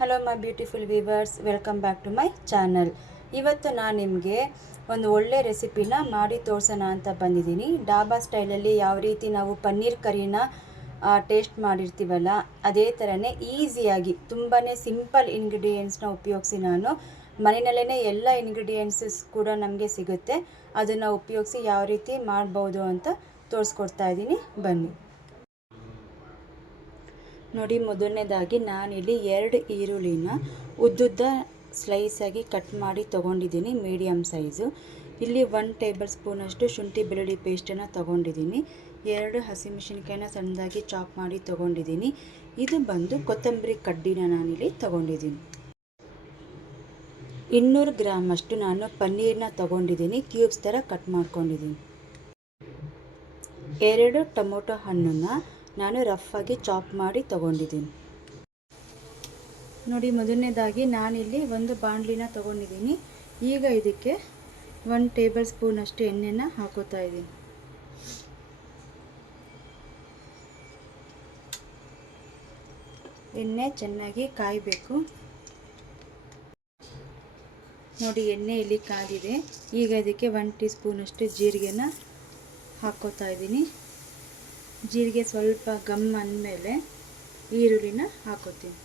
Hello my beautiful viewers, welcome back to my channel. ಇವತ್ತು ನಾನು ನಿಮಗೆ ಒಂದು ಒಳ್ಳೆ ರೆಸಿಪಿನ ಮಾಡಿ ತೋರಿಸೋಣ ಅಂತ ಬಂದಿದ್ದೀನಿ. ಡಾಬಾ ಸ್ಟೈಲಲ್ಲಿ ಯಾವ ರೀತಿ ನಾವು ಪನ್ನೀರ್ ಕರಿನ ಟೇಸ್ಟ್ ಮಾಡಿರ್ತೀವಲ್ಲ, ಅದೇ ಥರನೇ ಈಸಿಯಾಗಿ ತುಂಬಾ ಸಿಂಪಲ್ ಇಂಗ್ರೀಡಿಯೆಂಟ್ಸ್ನ ಉಪಯೋಗಿಸಿ ನಾನು ಮನೆಯಲ್ಲೇ ಎಲ್ಲ ಇಂಗ್ರೀಡಿಯೆಂಟ್ಸಸ್ ಕೂಡ ನಮಗೆ ಸಿಗುತ್ತೆ, ಅದನ್ನು ಉಪಯೋಗಿಸಿ ಯಾವ ರೀತಿ ಮಾಡ್ಬೋದು ಅಂತ ತೋರಿಸ್ಕೊಡ್ತಾ ಇದ್ದೀನಿ. ಬನ್ನಿ ನೋಡಿ. ಮೊದಲನೇದಾಗಿ ನಾನಿಲ್ಲಿ 2 ಈರುಳ್ಳಿನ ಉದ್ದುದ್ದ ಸ್ಲೈಸಾಗಿ ಕಟ್ ಮಾಡಿ ತೊಗೊಂಡಿದ್ದೀನಿ, ಮೀಡಿಯಮ್ ಸೈಜು. ಇಲ್ಲಿ 1 ಟೇಬಲ್ ಸ್ಪೂನಷ್ಟು ಶುಂಠಿ ಬೆಳ್ಳುಳ್ಳಿ ಪೇಸ್ಟನ್ನು ತೊಗೊಂಡಿದ್ದೀನಿ. 2 ಹಸಿಮೆಣಸಿನ್ಕಾಯಿನ ಸಣ್ಣದಾಗಿ ಚಾಪ್ ಮಾಡಿ ತೊಗೊಂಡಿದ್ದೀನಿ. ಇದು ಬಂದು ಕೊತ್ತಂಬರಿ ಕಡ್ಡಿನ ನಾನಿಲ್ಲಿ ತೊಗೊಂಡಿದ್ದೀನಿ. 200 ಗ್ರಾಮಷ್ಟು ನಾನು ಪನ್ನೀರನ್ನ ತೊಗೊಂಡಿದ್ದೀನಿ, ಕ್ಯೂಬ್ಸ್ ಥರ ಕಟ್ ಮಾಡ್ಕೊಂಡಿದ್ದೀನಿ. 2 ಟೊಮೊಟೊ ಹಣ್ಣನ್ನು ನಾನು ರಫಾಗಿ ಚಾಪ್ ಮಾಡಿ ತೊಗೊಂಡಿದ್ದೀನಿ. ನೋಡಿ, ಮೊದಲನೇದಾಗಿ ನಾನಿಲ್ಲಿ ಒಂದು ಬಾಣಲಿನ ತೊಗೊಂಡಿದ್ದೀನಿ. ಈಗ ಇದಕ್ಕೆ 1 ಟೇಬಲ್ ಸ್ಪೂನಷ್ಟು ಎಣ್ಣೆನ ಹಾಕೋತಾ ಇದ್ದೀನಿ. ಎಣ್ಣೆ ಚೆನ್ನಾಗಿ ಕಾಯಬೇಕು. ನೋಡಿ, ಎಣ್ಣೆ ಇಲ್ಲಿ ಕಾದಿದೆ. ಈಗ ಇದಕ್ಕೆ 1 ಟೀ ಸ್ಪೂನಷ್ಟು ಜೀರಿಗೆನ ಹಾಕೋತಾ ಇದ್ದೀನಿ. ಜೀರಿಗೆ ಸ್ವಲ್ಪ ಗಮ್ ಅಂದಮೇಲೆ ಈರುಳ್ಳಿನ ಹಾಕೋತೀನಿ.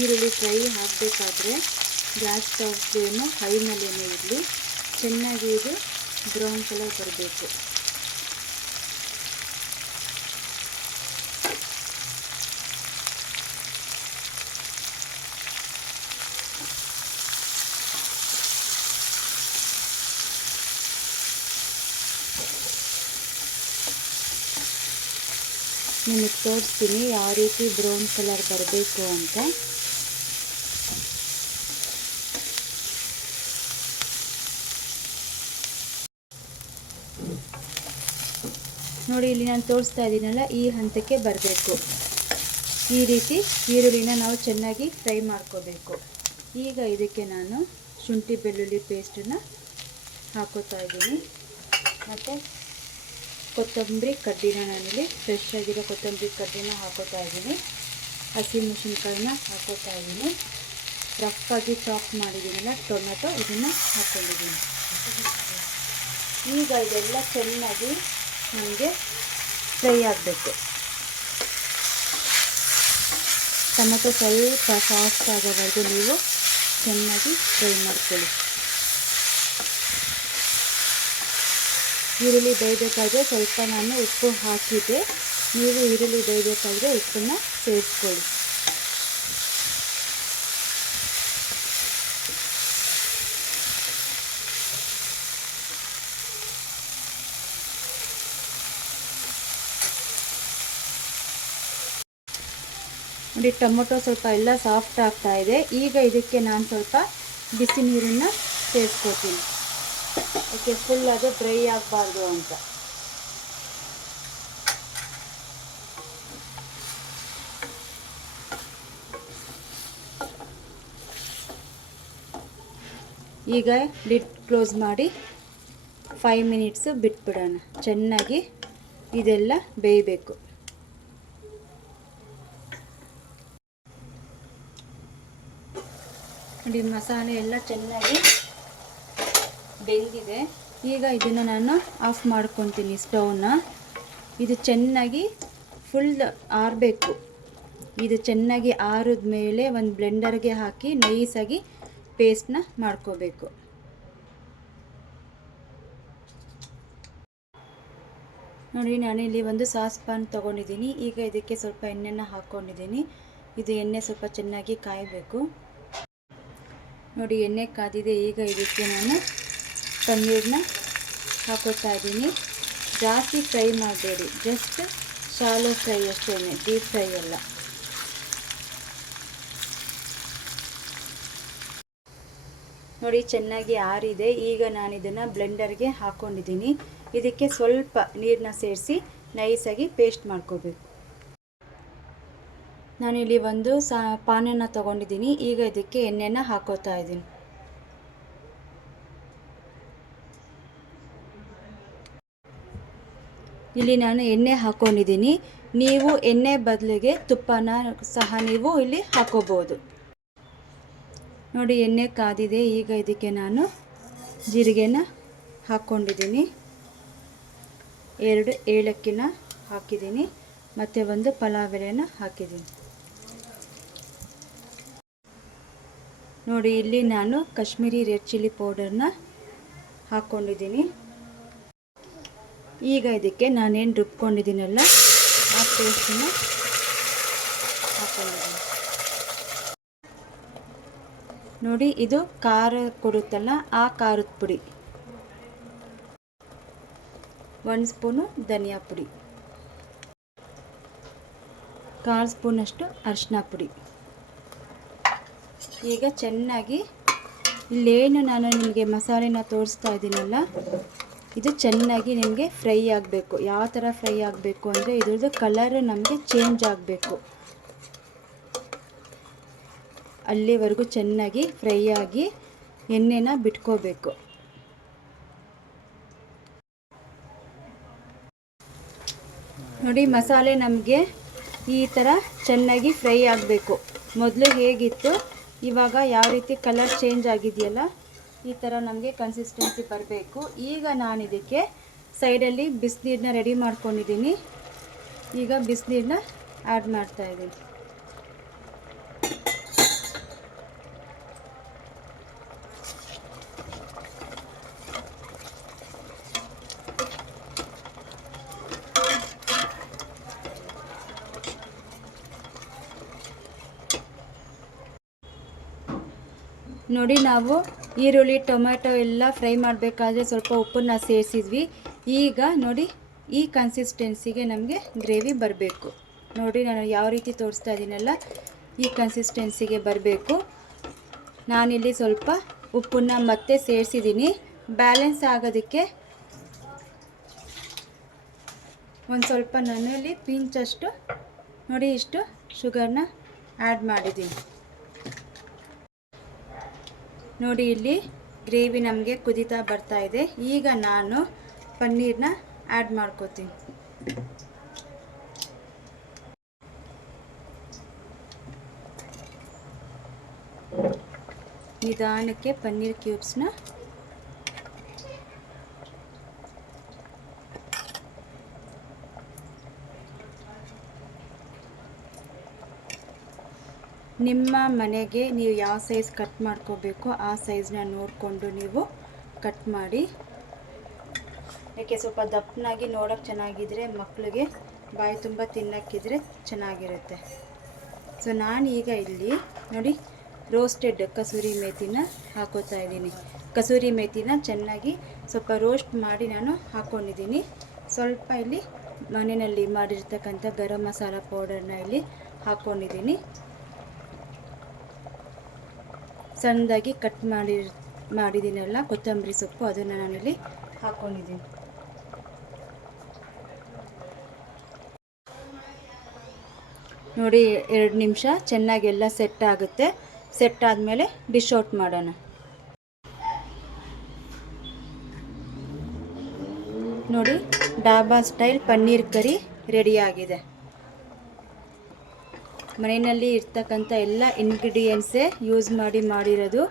ಈರುಳ್ಳಿ ಫ್ರೈ ಆಗಬೇಕಾದ್ರೆ ಗ್ಯಾಸ್ ಸ್ಟವ್ ಫ್ಲೇಮು ಹೈನಲ್ಲೇ ಇರಲಿ. ಚೆನ್ನಾಗಿ ಇದು ಬ್ರೌನ್ ಕಲರ್ ಬರಬೇಕು. ನಿಮಗೆ ತೋರಿಸ್ತೀನಿ ಯಾವ ರೀತಿ ಬ್ರೌನ್ ಕಲರ್ ಬರಬೇಕು ಅಂತ. ನೋಡಿ, ಇಲ್ಲಿ ನಾನು ತೋರಿಸ್ತಾ ಇದ್ದೀನಲ್ಲ, ಈ ಹಂತಕ್ಕೆ ಬರಬೇಕು. ಈ ರೀತಿ ಈರುಳ್ಳಿನ ನಾವು ಚೆನ್ನಾಗಿ ಫ್ರೈ ಮಾಡ್ಕೋಬೇಕು. ಈಗ ಇದಕ್ಕೆ ನಾನು ಶುಂಠಿ ಬೆಳ್ಳುಳ್ಳಿ ಪೇಸ್ಟನ್ನು ಹಾಕೋತಾ ಇದ್ದೀನಿ. ಮತ್ತು ಕೊತ್ತಂಬರಿ ಕಡ್ಡಿನ ನಾನಿಲ್ಲಿ ಫ್ರೆಶ್ ಆಗಿರೋ ಕೊತ್ತಂಬರಿ ಕಡ್ಡಿನ ಹಾಕೋತಾ ಇದ್ದೀನಿ. ಹಸಿಮೆಣಸಿನ್ಕಾಯಿನ ಹಾಕೋತಾ ಇದ್ದೀನಿ. ರಫಾಗಿ ಚಾಪ್ ಮಾಡಿದ್ದೀನಲ್ಲ ಟೊಮೆಟೊ, ಇದನ್ನು ಹಾಕ್ಕೊಂಡಿದ್ದೀನಿ. ಈಗ ಇದೆಲ್ಲ ಚೆನ್ನಾಗಿ ನಮಗೆ ಫ್ರೈ ಆಗಬೇಕು. ಟೊಮೆಟೊ ಸ್ವಲ್ಪ ಸಾಫ್ಟ್ ಆಗೋವರೆಗೂ ನೀವು ಚೆನ್ನಾಗಿ ಫ್ರೈ ಮಾಡ್ಕೊಳ್ಳಿ. ಈರುಳ್ಳಿ ಬೇಯಬೇಕಾದ್ರೆ ಸ್ವಲ್ಪ ನಾನು ಉಪ್ಪು ಹಾಕಿದ್ದೆ, ನೀವು ಈರುಳ್ಳಿ ಬೇಯಬೇಕಾದ್ರೆ ಉಪ್ಪನ್ನು ಸೇರಿಸ್ಕೊಳ್ಳಿ. ನೋಡಿ, ಟೊಮೊಟೊ ಸ್ವಲ್ಪ ಎಲ್ಲ ಸಾಫ್ಟ್ ಆಗ್ತಾ ಇದೆ. ಈಗ ಇದಕ್ಕೆ ನಾನು ಸ್ವಲ್ಪ ಬಿಸಿ ನೀರನ್ನು ಸೇರಿಸ್ಕೊತೀನಿ. ಓಕೆ, ಫುಲ್ ಅದು ಡ್ರೈ ಆಗಬಾರ್ದು ಅಂತ. ಈಗ ಲಿಡ್ ಕ್ಲೋಸ್ ಮಾಡಿ 5 ಮಿನಿಟ್ಸು ಬಿಟ್ಬಿಡೋಣ. ಚೆನ್ನಾಗಿ ಇದೆಲ್ಲ ಬೇಯಬೇಕು. ನೋಡಿ, ಮಸಾಲೆ ಎಲ್ಲ ಚೆನ್ನಾಗಿ ಬೆಂದಿದೆ. ಈಗ ಇದನ್ನು ನಾನು ಆಫ್ ಮಾಡ್ಕೊತೀನಿ ಸ್ಟವ್ನ. ಇದು ಚೆನ್ನಾಗಿ ಫುಲ್ ಆರಬೇಕು. ಇದು ಚೆನ್ನಾಗಿ ಆರಿದ ಮೇಲೆ ಒಂದು ಬ್ಲೆಂಡರ್ಗೆ ಹಾಕಿ ನೈಸಾಗಿ ಪೇಸ್ಟ್ನ ಮಾಡ್ಕೋಬೇಕು. ನೋಡಿ, ನಾನಿಲ್ಲಿ ಒಂದು ಸಾಸ್ ಪಾನ್ ತೊಗೊಂಡಿದ್ದೀನಿ. ಈಗ ಇದಕ್ಕೆ ಸ್ವಲ್ಪ ಎಣ್ಣೆನ ಹಾಕ್ಕೊಂಡಿದ್ದೀನಿ. ಇದು ಎಣ್ಣೆ ಸ್ವಲ್ಪ ಚೆನ್ನಾಗಿ ಕಾಯಬೇಕು. ನೋಡಿ, ಎಣ್ಣೆ ಕಾದಿದೆ. ಈಗ ಇದಕ್ಕೆ ನಾನು ಪನ್ನೀರನ್ನ ಹಾಕೋತಾ ಇದ್ದೀನಿ. ಜಾಸ್ತಿ ಫ್ರೈ ಮಾಡಬೇಡಿ, ಜಸ್ಟ್ ಶಾಲೋ ಫ್ರೈ ಅಷ್ಟೇ, ಡೀಪ್ ಫ್ರೈ ಅಲ್ಲ. ನೋಡಿ, ಚೆನ್ನಾಗಿ ಆರಿದೆ. ಈಗ ನಾನು ಇದನ್ನು ಬ್ಲೆಂಡರ್ಗೆ ಹಾಕ್ಕೊಂಡಿದ್ದೀನಿ. ಇದಕ್ಕೆ ಸ್ವಲ್ಪ ನೀರನ್ನ ಸೇರಿಸಿ ನೈಸಾಗಿ ಪೇಸ್ಟ್ ಮಾಡ್ಕೋಬೇಕು. ನಾನಿಲ್ಲಿ ಒಂದು ಪಾನನ್ನು ತಗೊಂಡಿದ್ದೀನಿ. ಈಗ ಇದಕ್ಕೆ ಎಣ್ಣೆನ ಹಾಕೋತಾ ಇದ್ದೀನಿ. ಇಲ್ಲಿ ನಾನು ಎಣ್ಣೆ ಹಾಕೊಂಡಿದ್ದೀನಿ. ನೀವು ಎಣ್ಣೆ ಬದಲಿಗೆ ತುಪ್ಪನ ಸಹ ನೀವು ಇಲ್ಲಿ ಹಾಕೋಬೋದು. ನೋಡಿ ಎಣ್ಣೆ ಕಾದಿದೆ. ಈಗ ಇದಕ್ಕೆ ನಾನು ಜೀರಿಗೆನ ಹಾಕ್ಕೊಂಡಿದ್ದೀನಿ, 2 ಏಲಕ್ಕಿನ ಹಾಕಿದ್ದೀನಿ ಮತ್ತು 1 ಪಲಾವ್ ಎಲೆನ ಹಾಕಿದ್ದೀನಿ. ನೋಡಿ ಇಲ್ಲಿ ನಾನು ಕಾಶ್ಮೀರಿ ರೆಡ್ ಚಿಲ್ಲಿ ಪೌಡರ್ನ ಹಾಕ್ಕೊಂಡಿದ್ದೀನಿ. ಈಗ ಇದಕ್ಕೆ ನಾನೇನು ರುಬ್ಕೊಂಡಿದ್ದೀನಲ್ಲ ಆ ಪೇಸ್ಟನ್ನು ಹಾಕ್ಕೊಂಡಿದ್ದೀನಿ. ನೋಡಿ ಇದು ಖಾರ ಕೊಡುತ್ತಲ್ಲ ಆ ಖಾರದ ಪುಡಿ, 1 ಸ್ಪೂನು ಧನಿಯಾ ಪುಡಿ, 1/4 ಸ್ಪೂನಷ್ಟು ಅರಿಶಿನ ಪುಡಿ. ಈಗ ಚೆನ್ನಾಗಿ ಇಲ್ಲೇನು ನಾನು ನಿಮಗೆ ಮಸಾಲೆನ ತೋರಿಸ್ತಾ ಇದ್ದೀನಲ್ಲ ಇದು ಚೆನ್ನಾಗಿ ನಿಮಗೆ ಫ್ರೈ ಆಗಬೇಕು. ಯಾವ ಥರ ಫ್ರೈ ಆಗಬೇಕು ಅಂದರೆ ಇದ್ರದ್ದು ಕಲರ್ ನಮಗೆ ಚೇಂಜ್ ಆಗಬೇಕು. ಅಲ್ಲಿವರೆಗೂ ಚೆನ್ನಾಗಿ ಫ್ರೈ ಆಗಿ ಎಣ್ಣೆನ ಬಿಟ್ಕೋಬೇಕು. ನೋಡಿ ಮಸಾಲೆ ನಮಗೆ ಈ ಥರ ಚೆನ್ನಾಗಿ ಫ್ರೈ ಆಗಬೇಕು. ಮೊದಲು ಹೇಗಿತ್ತು ಇವಾಗ ಯಾವ ರೀತಿ ಕಲರ್ ಚೇಂಜ್ ಆಗಿದೆಯಲ್ಲ ಈ ಥರ ನಮಗೆ ಕನ್ಸಿಸ್ಟೆನ್ಸಿ ಬರಬೇಕು. ಈಗ ನಾನು ಇದಕ್ಕೆ ಸೈಡಲ್ಲಿ ಬಿಸಿನೀರನ್ನ ರೆಡಿ ಮಾಡ್ಕೊಂಡಿದ್ದೀನಿ. ಈಗ ಬಿಸಿನೀರನ್ನ ಆ್ಯಡ್ ಮಾಡ್ತಾಯಿದ್ದೀನಿ. ನೋಡಿ ನಾವು ಈರುಳ್ಳಿ ಟೊಮೆಟೊ ಎಲ್ಲ ಫ್ರೈ ಮಾಡಬೇಕಾದ್ರೆ ಸ್ವಲ್ಪ ಉಪ್ಪನ್ನು ಸೇರಿಸಿದ್ವಿ. ಈಗ ನೋಡಿ ಈ ಕನ್ಸಿಸ್ಟೆನ್ಸಿಗೆ ನಮಗೆ ಗ್ರೇವಿ ಬರಬೇಕು. ನೋಡಿ ನಾನು ಯಾವ ರೀತಿ ತೋರಿಸ್ತಾ ಇದ್ದೀನಲ್ಲ ಈ ಕನ್ಸಿಸ್ಟೆನ್ಸಿಗೆ ಬರಬೇಕು. ನಾನಿಲ್ಲಿ ಸ್ವಲ್ಪ ಉಪ್ಪನ್ನು ಮತ್ತೆ ಸೇರಿಸಿದ್ದೀನಿ. ಬ್ಯಾಲೆನ್ಸ್ ಆಗೋದಕ್ಕೆ ಒಂದು ಸ್ವಲ್ಪ ನಾನಲ್ಲಿ ಪಿಂಚಷ್ಟು ನೋಡಿ ಇಷ್ಟು ಶುಗರ್ನ ಆ್ಯಡ್ ಮಾಡಿದ್ದೀನಿ. ನೋಡಿ ಇಲ್ಲಿ ಗ್ರೇವಿ ನಮಗೆ ಕುದೀತಾ ಬರ್ತಾ ಇದೆ. ಈಗ ನಾನು ಪನ್ನೀರನ್ನ ಆ್ಯಡ್ ಮಾಡ್ಕೋತೀನಿ. ನಿಧಾನಕ್ಕೆ ಪನ್ನೀರ್ ಕ್ಯೂಬ್ಸ್ನ ನಿಮ್ಮ ಮನೆಗೆ ನೀವು ಯಾವ ಸೈಜ್ ಕಟ್ ಮಾಡ್ಕೋಬೇಕು ಆ ಸೈಜ್ನ ನೋಡಿಕೊಂಡು ನೀವು ಕಟ್ ಮಾಡಿ. ಯಾಕೆ ಸ್ವಲ್ಪ ದಪ್ಪನಾಗಿ ನೋಡೋಕ್ಕೆ ಚೆನ್ನಾಗಿದ್ದರೆ ಮಕ್ಕಳಿಗೆ ಬಾಯಿ ತುಂಬ ತಿನ್ನೋಕ್ಕಿದ್ರೆ ಚೆನ್ನಾಗಿರುತ್ತೆ. ಸೊ ನಾನು ಈಗ ಇಲ್ಲಿ ನೋಡಿ ರೋಸ್ಟೆಡ್ ಕಸೂರಿ ಮೇಥಿನ ಹಾಕೋತಾ ಇದ್ದೀನಿ. ಕಸೂರಿ ಮೇಥಿನ ಚೆನ್ನಾಗಿ ಸ್ವಲ್ಪ ರೋಸ್ಟ್ ಮಾಡಿ ನಾನು ಹಾಕ್ಕೊಂಡಿದ್ದೀನಿ. ಸ್ವಲ್ಪ ಇಲ್ಲಿ ಮನೆಯಲ್ಲಿ ಮಾಡಿರ್ತಕ್ಕಂಥ ಗರಂ ಮಸಾಲ ಪೌಡರ್ನ ಇಲ್ಲಿ ಹಾಕ್ಕೊಂಡಿದ್ದೀನಿ. ಸಣ್ಣದಾಗಿ ಕಟ್ ಮಾಡಿದ್ದೀನಲ್ಲ ಕೊತ್ತಂಬರಿ ಸೊಪ್ಪು ಅದನ್ನು ನಾನಿಲ್ಲಿ ಹಾಕ್ಕೊಂಡಿದ್ದೀನಿ. ನೋಡಿ 2 ನಿಮಿಷ ಚೆನ್ನಾಗೆಲ್ಲ ಸೆಟ್ ಆಗುತ್ತೆ. ಸೆಟ್ ಆದಮೇಲೆ ಡಿಶ್ ಔಟ್ ಮಾಡೋಣ. ನೋಡಿ ಡಾಬಾ ಸ್ಟೈಲ್ ಪನ್ನೀರ್ ಕರಿ ರೆಡಿಯಾಗಿದೆ. ಮನೆಯಲ್ಲಿ ಇರ್ತಕ್ಕಂಥ ಎಲ್ಲ ಇಂಗ್ರೀಡಿಯೆಂಟ್ಸೇ ಯೂಸ್ ಮಾಡಿರೋದು.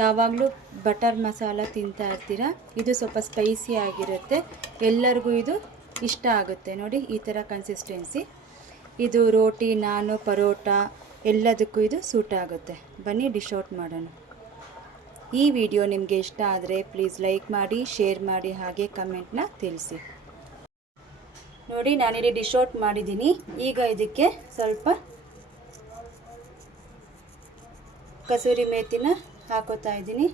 ಯಾವಾಗಲೂ ಬಟರ್ ಮಸಾಲ ತಿಂತಾ ಇರ್ತೀರ, ಇದು ಸ್ವಲ್ಪ ಸ್ಪೈಸಿ ಆಗಿರುತ್ತೆ. ಎಲ್ಲರಿಗೂ ಇದು ಇಷ್ಟ ಆಗುತ್ತೆ. ನೋಡಿ ಈ ಥರ ಕನ್ಸಿಸ್ಟೆನ್ಸಿ. ಇದು ರೋಟಿ, ನಾನು, ಪರೋಟ ಎಲ್ಲದಕ್ಕೂ ಇದು ಸೂಟ್ ಆಗುತ್ತೆ. ಬನ್ನಿ ಡಿಶ್ ಔಟ್ ಮಾಡೋಣ. ಈ ವಿಡಿಯೋ ನಿಮಗೆ ಇಷ್ಟ ಆದರೆ ಪ್ಲೀಸ್ ಲೈಕ್ ಮಾಡಿ, ಶೇರ್ ಮಾಡಿ, ಹಾಗೆ ಕಮೆಂಟ್ನ ತಿಳಿಸಿ. ನೋಡಿ ನಾನಿಲ್ಲಿ ಡಿಶ್ ಔಟ್ ಮಾಡಿದ್ದೀನಿ. ಈಗ ಇದಕ್ಕೆ ಸ್ವಲ್ಪ ಕಸೂರಿ ಮೇಥಿನ ಹಾಕೋತಾ ಇದ್ದೀನಿ.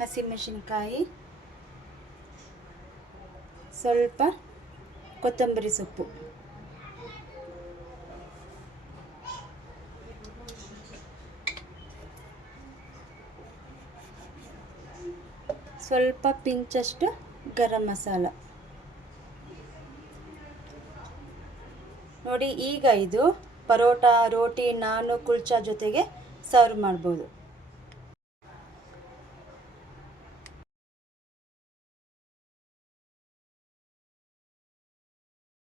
ಹಸಿಮೆಣಸಿನಕಾಯಿ, ಸ್ವಲ್ಪ ಕೊತ್ತಂಬರಿ ಸೊಪ್ಪು, ಸ್ವಲ್ಪ ಪಿಂಚಷ್ಟು ಗರಂ ಮಸಾಲ ನೋಡಿ. ಈಗ ಇದು ಪರೋಟ, ರೋಟಿ, ನಾನು, ಕುಲ್ಚಾ ಜೊತೆಗೆ ಸರ್ವ್ ಮಾಡ್ಬೋದು.